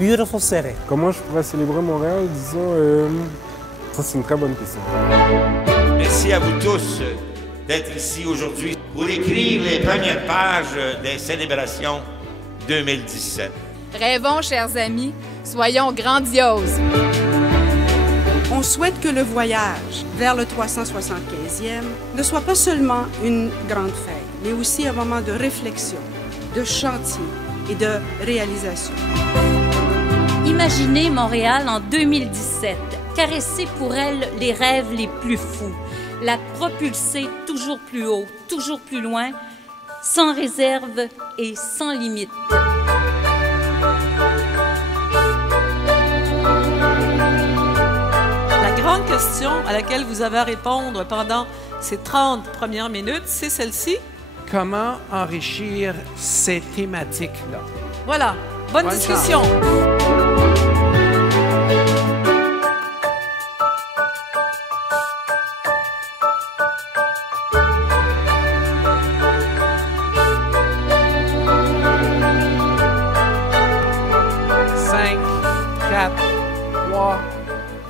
beautiful city. Comment je pourrais célébrer Montréal? Disons, ça c'est une très bonne question. Merci à vous tous d'être ici aujourd'hui pour écrire les premières pages des célébrations 2017. Rêvons, chers amis, soyons grandioses. On souhaite que le voyage vers le 375e ne soit pas seulement une grande fête, mais aussi un moment de réflexion, de chantier et de réalisation. Imaginez Montréal en 2017, caresser pour elle les rêves les plus fous, la propulser toujours plus haut, toujours plus loin, sans réserve et sans limite. La grande question à laquelle vous avez à répondre pendant ces 30 premières minutes, c'est celle-ci. Comment enrichir ces thématiques-là? Voilà, bonne discussion. Cinq, 4, 3,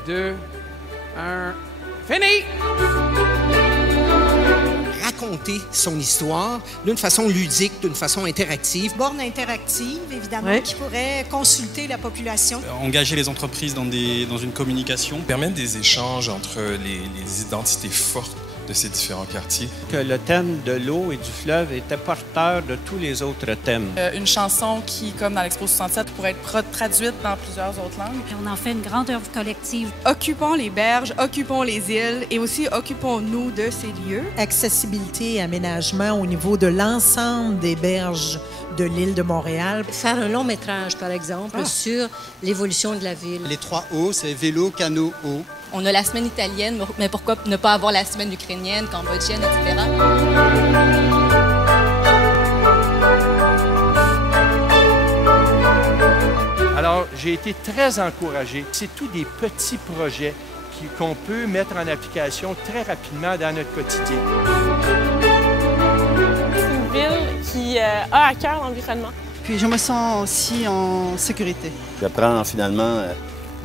2, 1, fini! Raconter son histoire d'une façon ludique, d'une façon interactive. Borne interactive, évidemment, qui pourrait consulter la population. Engager les entreprises dans une communication. Permettre des échanges entre les identités fortes de ces différents quartiers. Que le thème de l'eau et du fleuve était porteur de tous les autres thèmes. Une chanson qui, comme dans l'Expo 67, pourrait être traduite dans plusieurs autres langues. On en fait une grande œuvre collective. Occupons les berges, occupons les îles et aussi occupons-nous de ces lieux. Accessibilité et aménagement au niveau de l'ensemble des berges de l'île de Montréal. Faire un long métrage, par exemple, sur l'évolution de la ville. Les 3 O, c'est vélo, canot, eau. On a la semaine italienne, mais pourquoi ne pas avoir la semaine ukrainienne, cambodgienne, etc. Alors, j'ai été très encouragé. C'est tous des petits projets qu'on peut mettre en application très rapidement dans notre quotidien. C'est une ville qui a à cœur l'environnement. Puis je me sens aussi en sécurité. J'apprends finalement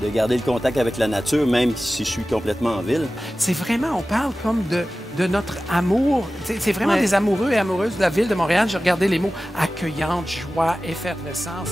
de garder le contact avec la nature, même si je suis complètement en ville. C'est vraiment, on parle comme de notre amour. C'est vraiment des amoureux et amoureuses de la ville de Montréal. J'ai regardé les mots accueillante, joie, effervescence.